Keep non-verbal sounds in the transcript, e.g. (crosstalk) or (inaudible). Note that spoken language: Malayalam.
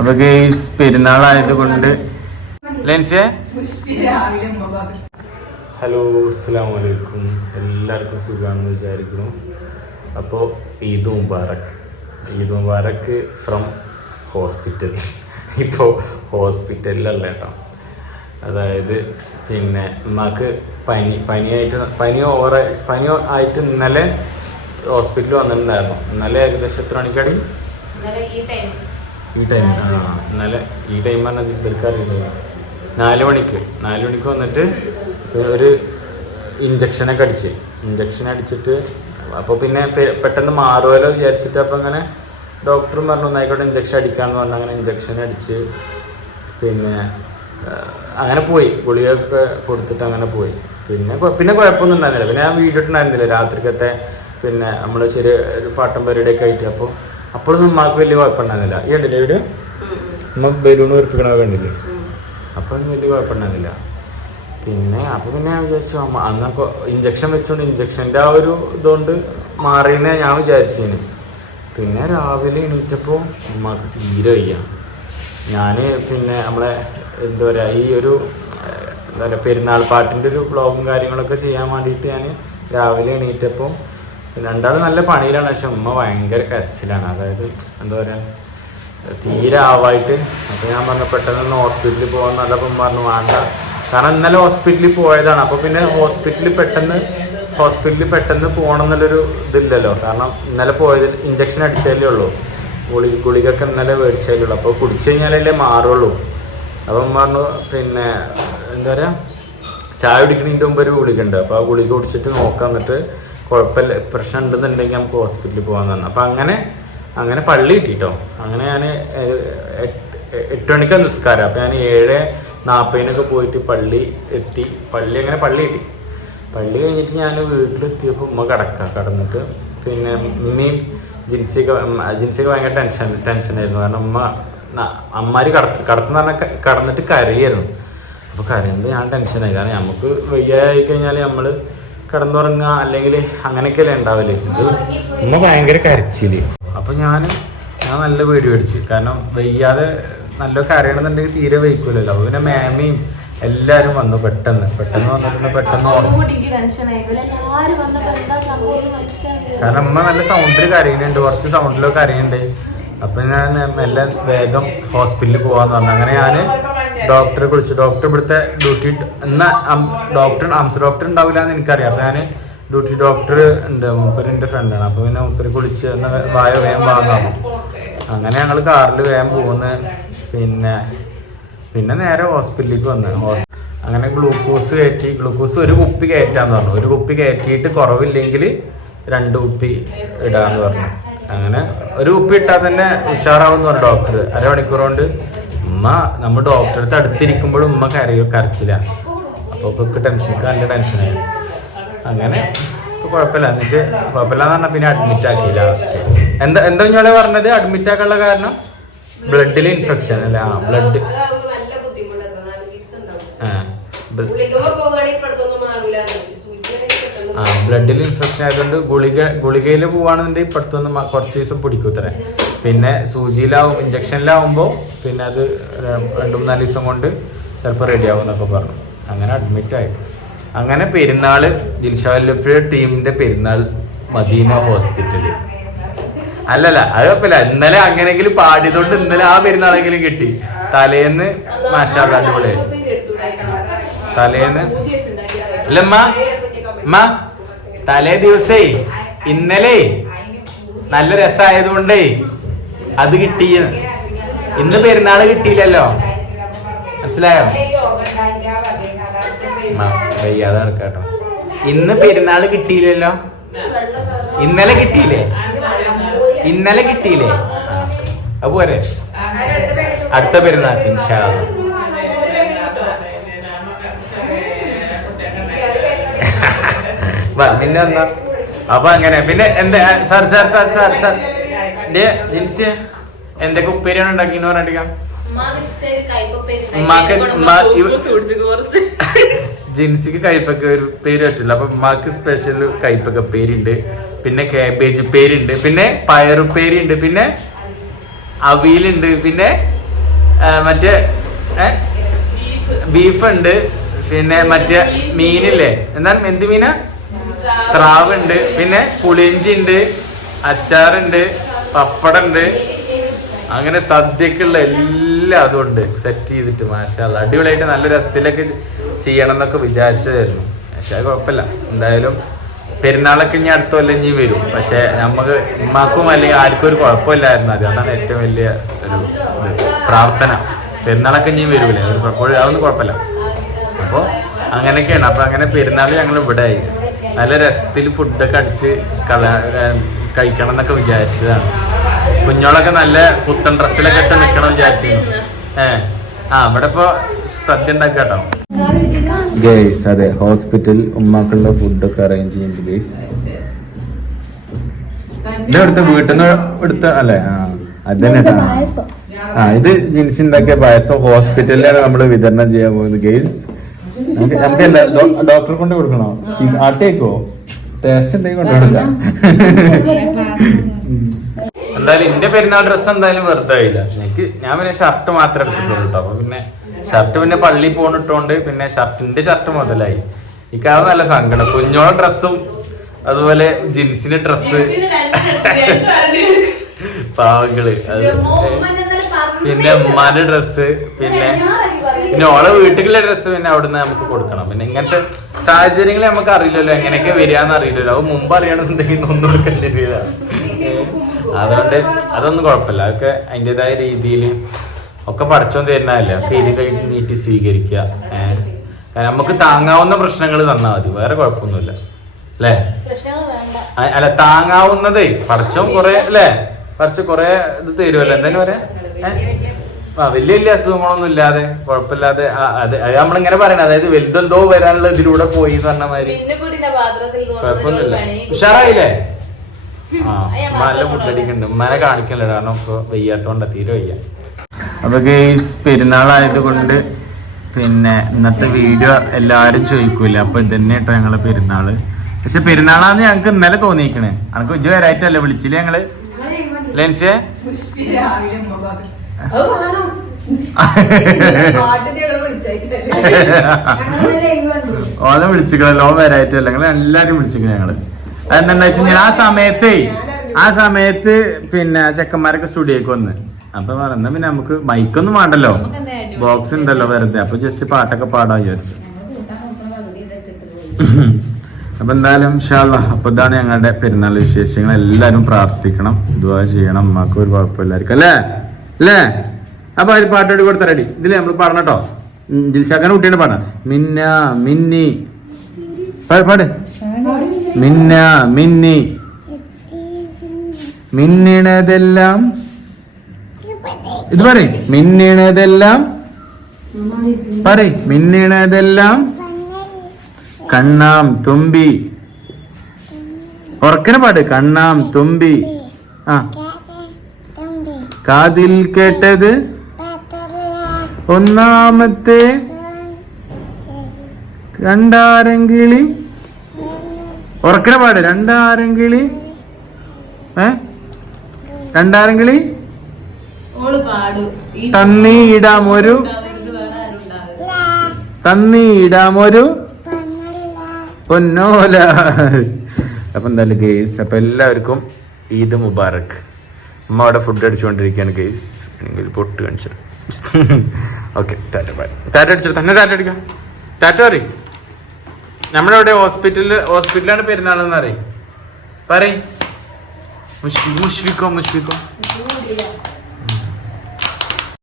അപ്പൊ ഗെയ്സ് പെരുന്നാളായത് കൊണ്ട്. ലെൻസേ ഹലോ അസ്സാം വലൈക്കും എല്ലാവർക്കും സുഖമാണെന്ന് വിചാരിക്കുന്നു. അപ്പോൾ ഈദ് മുബാറക്ക് ഈദ് മുബാറക്ക് ഫ്രം ഹോസ്പിറ്റൽ ഇപ്പോൾ ഹോസ്പിറ്റലിലല്ല കേട്ടോ. അതായത് പിന്നെ നമുക്ക് പനി പനിയായിട്ട് പനി ഓവർ പനി ആയിട്ട് ഇന്നലെ ഹോസ്പിറ്റലിൽ വന്നിട്ടുണ്ടായിരുന്നു. ഇന്നലെ ഏകദേശം എത്ര മണിക്കടി? ഈ ടൈം ആ ഇന്നലെ ഈ ടൈം പറഞ്ഞാൽ ഇവർക്കറിയില്ല നാല് മണിക്ക്. നാല് മണിക്ക് വന്നിട്ട് ഒരു ഇഞ്ചക്ഷനൊക്കെ അടിച്ച്. ഇഞ്ചക്ഷൻ അടിച്ചിട്ട് അപ്പോൾ പിന്നെ പെട്ടെന്ന് മാറുമല്ലോ വിചാരിച്ചിട്ട് അപ്പോൾ അങ്ങനെ ഡോക്ടറും പറഞ്ഞു ഒന്നായിക്കോട്ടെ ഇഞ്ചക്ഷൻ അടിക്കാമെന്ന് പറഞ്ഞു. അങ്ങനെ ഇഞ്ചക്ഷൻ അടിച്ച് പിന്നെ അങ്ങനെ പോയി. ഗുളികയൊക്കെ കൊടുത്തിട്ട് അങ്ങനെ പോയി. പിന്നെ പിന്നെ കുഴപ്പമൊന്നും ഉണ്ടായിരുന്നില്ല. പിന്നെ ഞാൻ വീട്ടിട്ടുണ്ടായിരുന്നില്ല രാത്രിക്കത്തെ. പിന്നെ നമ്മൾ ചെറിയ ഒരു പാട്ടം പരിപാടിയൊക്കെ ആയിട്ട്. അപ്പോൾ അപ്പോഴൊന്നും ഉമ്മാക്ക് വലിയ കുഴപ്പമുണ്ടാകുന്നില്ല ഈ കണ്ടില്ലേ വീഡിയോ ഉമ്മ ബലൂൺ ഉറപ്പിക്കണമൊക്കെ കണ്ടില്ലേ? അപ്പോഴൊന്നും വലിയ കുഴപ്പമുണ്ടാകുന്നില്ല പിന്നെ അപ്പോൾ പിന്നെ ഞാൻ വിചാരിച്ചു അമ്മ അന്നൊക്കെ ഇഞ്ചക്ഷൻ വെച്ചോണ്ട് ഇഞ്ചക്ഷന്റെ ആ ഒരു ഇതുകൊണ്ട് മാറിയെന്നേ ഞാൻ വിചാരിച്ചതിന് പിന്നെ രാവിലെ എണീറ്റപ്പോൾ അമ്മയ്ക്ക് തീരെ വയ്യ. ഞാൻ പിന്നെ നമ്മളെ എന്താ പറയുക ഈ ഒരു എന്താ പറയുക പെരുന്നാൾ പാട്ടിന്റെ ഒരു ബ്ലോഗും കാര്യങ്ങളൊക്കെ ചെയ്യാൻ വേണ്ടിയിട്ട് ഞാൻ രാവിലെ എണീറ്റപ്പോൾ രണ്ടാൾ നല്ല പണിയിലാണ്. പക്ഷെ ഉമ്മ ഭയങ്കര കരച്ചിലാണ്. അതായത് എന്താ പറയുക തീരെ ആവായിട്ട്. അപ്പോൾ ഞാൻ പറഞ്ഞു പെട്ടെന്ന് ഹോസ്പിറ്റലിൽ പോകാൻ നല്ല പറഞ്ഞു വേണ്ട. കാരണം ഇന്നലെ ഹോസ്പിറ്റലിൽ പോയതാണ്. അപ്പോൾ പിന്നെ ഹോസ്പിറ്റലിൽ പെട്ടെന്ന് ഹോസ്പിറ്റലിൽ പെട്ടെന്ന് പോകണം എന്നുള്ളൊരു ഇതില്ലല്ലോ. കാരണം ഇന്നലെ പോയത് ഇഞ്ചക്ഷൻ അടിച്ചാലേ ഉള്ളൂ. ഗുളി ഗുളികൊക്കെ ഇന്നലെ മേടിച്ചാലേ ഉള്ളൂ. അപ്പോൾ കുടിച്ചു കഴിഞ്ഞാലല്ലേ മാറുള്ളൂ. അപ്പം പറഞ്ഞു പിന്നെ എന്താ പറയുക ചായ കുടിക്കുന്നതിന്റെ മുമ്പ് ഒരു ഗുളിക ഉണ്ട് അപ്പോൾ ആ ഗുളിക കുടിച്ചിട്ട് നോക്കാം എന്നിട്ട് കുഴപ്പമില്ല. പ്രശ്നം ഉണ്ടെന്നുണ്ടെങ്കിൽ നമുക്ക് ഹോസ്പിറ്റലിൽ പോകാൻ തന്നെ. അപ്പം അങ്ങനെ അങ്ങനെ പള്ളി കിട്ടിട്ടോ. അങ്ങനെ ഞാൻ എട്ട് മണിക്ക് നിസ്കാരം. അപ്പം ഞാൻ ഏഴ് നാൽപ്പതിനൊക്കെ പോയിട്ട് പള്ളി എത്തി. പള്ളി അങ്ങനെ പള്ളി കിട്ടി? പള്ളി കഴിഞ്ഞിട്ട് ഞാൻ വീട്ടിലെത്തിയപ്പോൾ ഉമ്മ കിടക്കുക കിടന്നിട്ട് പിന്നെ ഉമ്മയും ജിൻസിയൊക്കെ ജിൻസിയൊക്കെ ഭയങ്കര ടെൻഷൻ ടെൻഷനായിരുന്നു കാരണം ഉമ്മ അമ്മമാര് അമ്മാര് കടത്തെന്ന് പറഞ്ഞാൽ കടന്നിട്ട് കരയായിരുന്നു. അപ്പോൾ കരയുന്നത് ഞാൻ ടെൻഷനായി കാരണം നമുക്ക് വയ്യായി കഴിഞ്ഞാൽ നമ്മൾ കിടന്നുറങ്ങുക അല്ലെങ്കിൽ അങ്ങനെയൊക്കെയല്ലേ ഉണ്ടാവില്ലേ ഇത് ഉമ്മ ഭയങ്കര കരച്ചിൽ. അപ്പൊ ഞാൻ ഞാൻ നല്ല പേടി മേടിച്ചു കാരണം വയ്യാതെ നല്ല കരയണമെന്നുണ്ടെങ്കിൽ തീരെ വയ്ക്കൂലല്ലോ. അപ്പൊ പിന്നെ മാമയും എല്ലാരും വന്നു പെട്ടെന്ന്. പെട്ടെന്ന് വന്നിട്ട് പെട്ടെന്ന് കാരണം അമ്മ നല്ല സൗണ്ടിൽ കരയുന്നുണ്ട്. കുറച്ച് സൗണ്ടിലൊക്കെ കരയുന്നുണ്ട്. അപ്പൊ ഞാൻ എല്ലാം വേഗം ഹോസ്പിറ്റലിൽ പോവാന്ന് പറഞ്ഞു. അങ്ങനെ ഞാൻ ഡോക്ടറെ കുറിച്ച് ഡോക്ടർ ഇവിടുത്തെ ഡ്യൂട്ടി എന്നാ ഡോക്ടർ ആംസ് ഡോക്ടർ ഉണ്ടാവില്ല എന്ന് എനിക്കറിയാം. അപ്പം ഞാൻ ഡ്യൂട്ടി ഡോക്ടർ ഉണ്ട്. മൂപ്പര് എന്റെ ഫ്രണ്ടാണ് അപ്പോൾ പിന്നെ മൂപ്പര് കുളിച്ച് എന്ന വായ വേഗം വാങ്ങാം. അങ്ങനെ ഞങ്ങൾ കാറിൽ വേഗം പോകുന്നു പിന്നെ പിന്നെ നേരെ ഹോസ്പിറ്റലിലേക്ക് വന്ന്. അങ്ങനെ ഗ്ലൂക്കോസ് കയറ്റി. ഗ്ലൂക്കോസ് ഒരു കുപ്പി കയറ്റാന്ന് പറഞ്ഞു. ഒരു കുപ്പി കയറ്റിയിട്ട് കുറവില്ലെങ്കിൽ രണ്ട് കുപ്പി ഇടാന്ന് പറഞ്ഞു. അങ്ങനെ ഒരു കുപ്പി ഇട്ടാൽ തന്നെ ഉഷാറാവും എന്ന് പറഞ്ഞു ഡോക്ടർ. അരമണിക്കൂർ കൊണ്ട് ഉമ്മ നമ്മൾ ഡോക്ടറെ അടുത്ത് അടുത്തിരിക്കുമ്പോഴും ഉമ്മ കരയോ കരച്ചില്ല അപ്പോൾ ഒക്കെ ടെൻഷനൊക്കെ നല്ല ടെൻഷനായി അങ്ങനെ ഇപ്പൊ കുഴപ്പമില്ല. എന്നിട്ട് കുഴപ്പമില്ല എന്ന് പറഞ്ഞാൽ പിന്നെ അഡ്മിറ്റ് ആക്കി ലാസ്റ്റ് എന്താ എന്താ ഞങ്ങളെ പറഞ്ഞത്? അഡ്മിറ്റ് ആക്കാനുള്ള കാരണം? ബ്ലഡിൽ ഇൻഫെക്ഷൻ അല്ലേ? ആ ബ്ലഡ്. ആ ബ്ലഡിൽ ഇൻഫെക്ഷൻ ആയതുകൊണ്ട് ഗുളിക ഗുളികയിൽ പോവാണെന്നുണ്ടെങ്കിൽ പെട്ടെന്ന് കുറച്ച് ദിവസം പിടിക്കും ഇത്ര പിന്നെ സൂചിയിലാവും ഇഞ്ചക്ഷനിലാവുമ്പോൾ പിന്നെ അത് രണ്ട് മൂന്നാൽ ദിവസം കൊണ്ട് ചിലപ്പോൾ റെഡി ആവും എന്നൊക്കെ പറഞ്ഞു. അങ്ങനെ അഡ്മിറ്റ് ആയി. അങ്ങനെ പെരുന്നാൾ ദിൽഷാവല്ലപ്പുഴ ടീമിന്റെ പെരുന്നാൾ മദീന ഹോസ്പിറ്റലിൽ അല്ലല്ല അത് കുഴപ്പമില്ല. ഇന്നലെ അങ്ങനെങ്കിലും പാടിയതുകൊണ്ട് ഇന്നലെ ആ പെരുന്നാളെങ്കിലും കിട്ടി. തലേന്ന് മാഷാ അടിപൊളിയായി. തലേന്ന് അല്ലമ്മ അമ്മ തലേ ദിവസേ ഇന്നലെ നല്ല രസമായതുകൊണ്ടേ അത് കിട്ടി ഇന്ന് പെരുന്നാൾ കിട്ടിയില്ലല്ലോ. മനസ്സിലായോ? വയ്യാതെ നടക്കാട്ടോ. ഇന്ന് പെരുന്നാൾ കിട്ടിയില്ലല്ലോ? ഇന്നലെ കിട്ടിയില്ലേ? ഇന്നലെ കിട്ടിയില്ലേ? ആ. അത് അടുത്ത പെരുന്നാൾ ഇൻഷാ അല്ലാ. എന്നാ? അപ്പൊ അങ്ങനെ പിന്നെ എന്താ sir sir sir sir sir. Jincy എന്തൊക്കെ ഉപ്പേരിയാണ് ഉണ്ടാക്കിന്ന് പറഞ്ഞിട്ട് ഉമ്മാക്ക് (laughs) ജിൻസിക്ക് കയ്പക്ക ഒരു പേര് പറ്റില്ല. അപ്പൊ ഉമ്മാക്ക് സ്പെഷ്യൽ കയ്പക്ക പേരുണ്ട് പിന്നെ കാബേജ് പേരുണ്ട് പിന്നെ പയറു പേരുണ്ട് പിന്നെ അവിയലുണ്ട്. പിന്നെ മറ്റേ ബീഫ്. ഉണ്ട് പിന്നെ മറ്റേ മീനില്ലേ? എന്താണ്? എന്ത് മീനാ? സ്രാവ് ഉണ്ട് പിന്നെ പുളിയിഞ്ചി ഉണ്ട് അച്ചാറുണ്ട് പപ്പടം ഉണ്ട് അങ്ങനെ സദ്യക്കുള്ള എല്ലാം അതും ഉണ്ട് സെറ്റ് ചെയ്തിട്ട് മാഷാല്ല അടിപൊളിയായിട്ട് നല്ല രസത്തിലൊക്കെ ചെയ്യണം എന്നൊക്കെ വിചാരിച്ചതായിരുന്നു. പക്ഷെ അത് കുഴപ്പമില്ല. എന്തായാലും പെരുന്നാളൊക്കെ ഇനി അടുത്ത കൊല്ലം ഇനി വരും. പക്ഷെ നമുക്ക് ഉമ്മാക്കും അല്ലെങ്കിൽ ആർക്കും ഒരു കുഴപ്പമില്ലായിരുന്നു. അത് അതാണ് ഏറ്റവും വലിയ ഒരു പ്രാർത്ഥന. പെരുന്നാളൊക്കെ ഇനി വരൂലേ? അതൊന്നും കുഴപ്പമില്ല. അപ്പോൾ അങ്ങനെയൊക്കെയാണ്. അപ്പോൾ അങ്ങനെ പെരുന്നാൾ ഞങ്ങൾ ഇവിടെ ആയി. നല്ല രസത്തിൽ ഫുഡൊക്കെ അടിച്ച് കള കഴിക്കണം എന്നൊക്കെ വിചാരിച്ചതാണ്. കുഞ്ഞോളൊക്കെ നല്ല പുത്തൻ ഡ്രസ്സിലൊക്കെ ഇട്ട് നിൽക്കണം വിചാരിച്ചിരുന്നു. ഏ ആ ഇവിടെ ഇപ്പോൾ സദ്യ ഉണ്ടാക്കാട്ടോ. ഗേസ് അതെ ഹോസ്പിറ്റൽ ഉമ്മാക്കുള്ള ഫുഡൊക്കെ അറേഞ്ച് ചെയ്യുന്നുണ്ട് ഗേസ് ഇതെടുത്ത വീട്ടിൽ നിന്ന് എടുത്ത അല്ലേ? ആ അത് തന്നെ ആ ഇത് ജിൻസി ഉണ്ടാക്കിയ പായസം. ഹോസ്പിറ്റലിലാണ് നമ്മൾ വിതരണം ചെയ്യാൻ പോകുന്നത് ഗേസ് നമുക്ക് എന്താ ഡോക്ടറെ കൊണ്ട് കൊടുക്കണോ? ആട്ടേക്കോ ടേസ്റ്റ് എന്തെങ്കിലും കൊണ്ട് കൊടുക്കാം. എന്തായാലും എന്റെ പെരുന്നാൾ ഡ്രസ്സ് എന്തായാലും വെറുതെ ആയില്ല. എനിക്ക് ഞാൻ പിന്നെ ഷർട്ട് മാത്രമേ എടുത്തിട്ടുള്ളൂ കേട്ടോ അപ്പൊ പിന്നെ ഷർട്ട് പിന്നെ പള്ളി പോണിട്ടോണ്ട് പിന്നെ ഷർട്ടിന്റെ ഷർട്ട് മുതലായി. ഇക്കാവ് നല്ല സങ്കടം. കുഞ്ഞോളെ ഡ്രസ്സും അതുപോലെ ജിൻസിന്റെ ഡ്രസ്സ് പാവങ്ങൾ. അത് പിന്നെ ഉമ്മാന്റെ ഡ്രസ്സ് പിന്നെ പിന്നെ ഓളെ വീട്ടിലുള്ള ഡ്രസ്സ് പിന്നെ അവിടുന്ന് നമുക്ക് കൊടുക്കണം. പിന്നെ ഇങ്ങനത്തെ സാഹചര്യങ്ങൾ നമുക്ക് അറിയില്ലല്ലോ. എങ്ങനെയൊക്കെ വരികയെന്ന് അറിയില്ലല്ലോ. അത് മുമ്പ് അറിയണമെന്നുണ്ടെങ്കിൽ ഒന്നും കൊടുക്കേണ്ടി വരില്ല. അതുകൊണ്ട് അതൊന്നും കുഴപ്പമില്ല. അതൊക്കെ അതിന്റെതായ രീതിയിൽ ഒക്കെ പഠിച്ചോൻ തരുന്നതല്ലേ ഒക്കെ ഇരു കൈ നീട്ടി സ്വീകരിക്കുക. ഏഹ് കാരണം നമുക്ക് താങ്ങാവുന്ന പ്രശ്നങ്ങൾ തന്നാൽ മതി. വേറെ കുഴപ്പമൊന്നുമില്ല. അല്ലേ? അല്ല താങ്ങാവുന്നതേ. പഠിച്ചോൻ കുറെ അല്ലേ? പഠിച്ച കുറെ ഇത് തരുമല്ലോ. എന്തായാലും പറയാ ആ വലിയ വലിയ അസുഖങ്ങളൊന്നും ഇല്ലാതെ കുഴപ്പമില്ലാതെ അത് നമ്മളിങ്ങനെ പറയണത് അതായത് വലുതെന്തോ വരാനുള്ള ഇതിലൂടെ പോയി എന്ന് പറഞ്ഞ മാതിരി. കുഴപ്പമൊന്നുമില്ല. ഉഷാറായില്ലേ? ആ നല്ല ഫുഡ് അടിക്കുന്നുണ്ട്. ഉമ്മനെ കാണിക്കണില്ല കാരണം ഇപ്പൊ വയ്യാത്തോണ്ട തീരെ വയ്യ. അപ്പൊ ഗെയ്സ് പെരുന്നാളായത് കൊണ്ട് പിന്നെ ഇന്നത്തെ വീഡിയോ എല്ലാരും ചോദിക്കൂല. അപ്പൊ ഇതന്നെ കേട്ടോ ഞങ്ങളെ പെരുന്നാൾ. പക്ഷെ പെരുന്നാളാന്ന് ഞങ്ങക്ക് ഇന്നലെ തോന്നിയിരിക്കണേ അനക്ക് ഉജ്ജ് വരായിട്ടല്ലേ വിളിച്ചില്ലേ ഞങ്ങൾ? ലെൻസിയെ? ഓളെ വിളിച്ചിക്കണല്ലോ വരായിട്ടല്ല ഞങ്ങൾ എല്ലാരും വിളിച്ചിക്കണ ഞങ്ങൾ. അതെന്താ വെച്ചാൽ ആ സമയത്തേ ആ സമയത്ത് പിന്നെ ചെക്കന്മാരൊക്കെ സ്റ്റുഡിയോക്ക് വന്ന്. അപ്പൊ പറഞ്ഞ പിന്നെ നമുക്ക് മൈക്കൊന്നും വേണ്ടല്ലോ. ബോക്സ് ഉണ്ടല്ലോ വെറുതെ. അപ്പൊ ജസ്റ്റ് പാട്ടൊക്കെ പാടാ വിചാരിച്ചു. (laughs) അപ്പൊ എന്തായാലും ഷാള അപ്പൊ ഇതാണ് ഞങ്ങളുടെ പെരുന്നാൾ വിശേഷങ്ങൾ. എല്ലാരും പ്രാർത്ഥിക്കണം ദുവാ ചെയ്യണം. അമ്മയ്ക്ക് ഒരു കുഴപ്പമില്ലായിരിക്കും അല്ലേ? അല്ലേ അപ്പൊ പാട്ട് പാട്ടോടി കൊടുത്ത റെഡി ഇതിൽ നമ്മൾ കേട്ടോ ദിൽഷാക്കാൻ കുട്ടിയുടെ പാടാം മിന്ന മിന്നി. പാട്. മിന്ന മിന്നി. മിന്നിണതെല്ലാം. ഇത് പറയും. മിന്നിണതെല്ലാം. പറയും. മിന്നിണതെല്ലാം. കണ്ണാം തുമ്പി. ഉറക്കനെ പാട്. കണ്ണാം തുമ്പി. ആ. കാതിൽ കേട്ടത് ഒന്നാമത്തെ രണ്ടാരങ്കിളി ഉറക്കനെ പാട് രണ്ടാരങ്കിളി ഏ? ഒരു ഉണ്ടാവരുത് തന്നിയിടാമൊരു പൊന്നോല. അപ്പൊ എന്തായാലും ഗേസ് അപ്പൊ എല്ലാവർക്കും ഈദ് മുബാറക്. അമ്മ ഫുഡ് അടിച്ചുകൊണ്ടിരിക്കുകയാണ് ഗെയ്സ് അല്ലെങ്കിൽ പൊട്ട് കാണിച്ചത് ഓക്കെ ടാറ്റ ബൈ ടാറ്റ അടിച്ചത് തന്നെ ടാറ്റ അടിക്കാം? ടാറ്റ പറയും. നമ്മളവിടെ ഹോസ്പിറ്റലിൽ ഹോസ്പിറ്റലാണ് പെരുന്നാളെന്ന് അറിയും പറയും. മുഷ്ഫി മുഷ്ഫിക്കോ മുഷ്ഫിക്കോ?